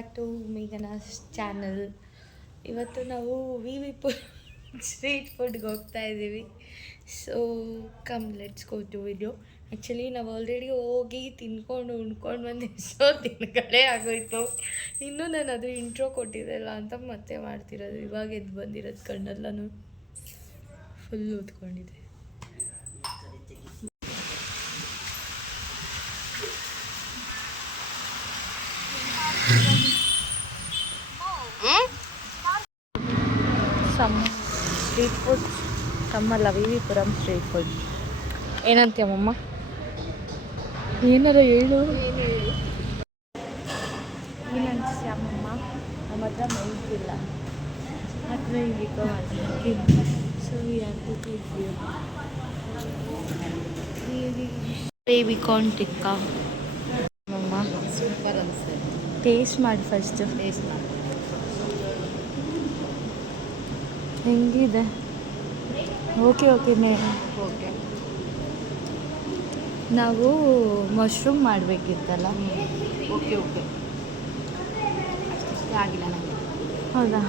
Back to Meghana's channel. ಇವತ್ತು ನಾವು V street ಫುಡ್ಗೆ ಹೋಗ್ತಾ ಇದ್ದೀವಿ. So come let's go to video. Actually ನಾವು ಆಲ್ರೆಡಿ ಹೋಗಿ ತಿನ್ಕೊಂಡು ಉಣ್ಕೊಂಡು ಬಂದು ಎಷ್ಟೋ ದಿನಗಳೇ ಆಗೋಯ್ತು. ಇನ್ನೂ ನಾನು ಅದು ಇಂಟ್ರೋ ಕೊಟ್ಟಿದ್ದೆಲ್ಲ ಅಂತ ಮತ್ತೆ ಮಾಡ್ತಿರೋದು. ಇವಾಗ ಎದ್ದು ಬಂದಿರೋದು, ಕಣ್ಣೆಲ್ಲನೂ ಫುಲ್ ಓದ್ಕೊಂಡಿದೆ. ಸಮ್ ಸ್ಟ್ರೀಟ್ ಫುಡ್, ಸಮ್ಮಲ್ಲ ವಿವಿಪುರಂ ಸ್ಟ್ರೀಟ್ ಫುಡ್. ಏನಂತೀಯಮ್ಮ? ಏನಾರ ಹೇಳು. ಏನಂತೀಯಮ್ಮ? ನಮ್ಮ ಹತ್ರ ಮೈಕಿಲ್ಲ, ಹತ್ರ ಇಲ್ಲಿಗೆ so we have to take baby corn tikka. ಅಮ್ಮ ಸೂಪರ್ ಅನಿಸ್ತದೆ. ಟೇಸ್ಟ್ ಮಾಡಿ ಫಸ್ಟ್. ಟೇಸ್ಟ್ ಮಾಡಿ ಹೆಂಗಿದೆ? ಓಕೆ ಓಕೆನೇ. ಓಕೆ, ನಾವು ಮಶ್ರೂಮ್ ಮಾಡಬೇಕಿತ್ತಲ್ಲ. ಓಕೆ ಓಕೆ, ಅಷ್ಟಿಷ್ಟ ಆಗಿಲ್ಲ ನನಗೆ. ಹೌದಾ?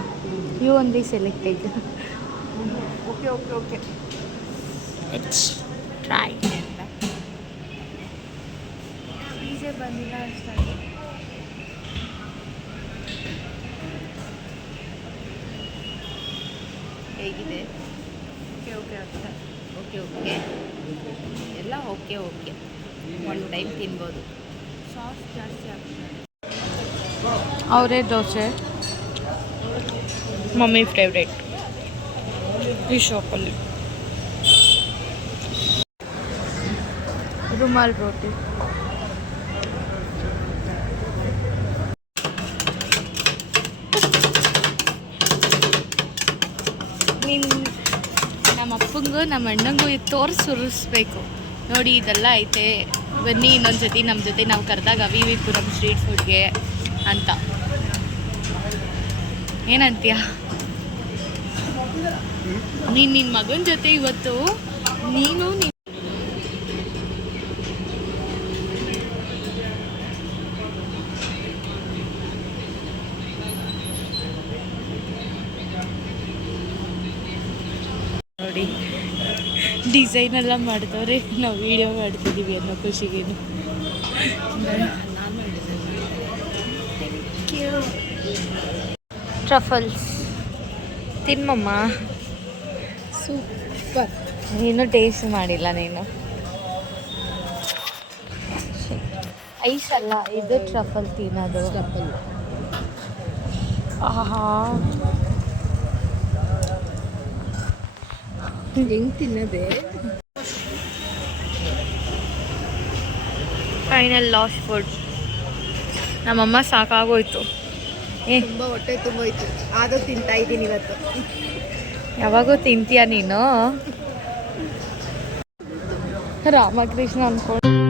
You only selected. Okay okay okay, let's try. ಈಸೇ ಬಂದಿಲ್ಲ ಅಷ್ಟಾಗಿ. ಹೇಗಿದೆ? Okay okay okay okay okay, ಎಲ್ಲ ಓಕೆ ಓಕೆ, ಒನ್ ಟೈಮ್ ತಿನ್ಬೋದು. ಸಾಸ್ ಜಾಸ್ತಿ ಆಗ್ತದೆ. ಅವರೇ ದೋಸೆ ಮಮ್ಮಿ ಫೇವ್ರೇಟ್ ಈ ಶಾಪಲ್ಲಿ. ರುಮಾಲ್ ರೋಟಿ. ನಮ್ಮ ಅಪ್ಪಂಗೂ ನಮ್ಮ ಅಣ್ಣಂಗೂ ಸುರಿಸ್ಬೇಕು ನೋಡಿ, ಇದೆಲ್ಲ ಐತೆ, ಬನ್ನಿ ಇನ್ನೊಂದ್ಸತಿ ನಮ್ಮ ಜೊತೆ ನಾವು ಕರೆದಾಗ ವಿವಿಪುರಂ ಸ್ಟ್ರೀಟ್ ಫುಡ್ಗೆ ಅಂತ. ಏನಂತೀಯ? ನಿನ್ನ ಮಗನ ಜೊತೆ ಇವತ್ತು ನೀನು ನೋಡಿ ಡಿಸೈನ್ ಎಲ್ಲ ಮಾಡಿದವ್ರೆ, ನಾವು ವಿಡಿಯೋ ಮಾಡ್ತಿದ್ದೀವಿ ಅನ್ನೋ ಖುಷಿಗೇನು. ಟ್ರಫಲ್ಸ್ ತಿನ್ನಮ್ಮ. ಸೂಪರ್. ನೀನು ಟೇಸ್ಟ್ ಮಾಡಿಲ್ಲ ನೀನು. ಐಸ್ ಅಲ್ಲ ಇದು, ಟ್ರಫಲ್ ತಿನ್ನೋದು. ಆಹಾ, ಹೆಂಗೆ ತಿನ್ನೋದೆ? Final last food. ನಮ್ಮಮ್ಮ ಸಾಕಾಗೋಯ್ತು. ತುಂಬ ಹೊಟ್ಟೆ ತುಂಬೋಯ್ತು, ಆದರೂ ತಿಂತಾ ಇದ್ದೀನಿ ಇವತ್ತು. ಯಾವಾಗೂ ತಿಂತೀಯ ನೀನು? ರಾಮಕೃಷ್ಣ ಅನ್ಕೊಂಡು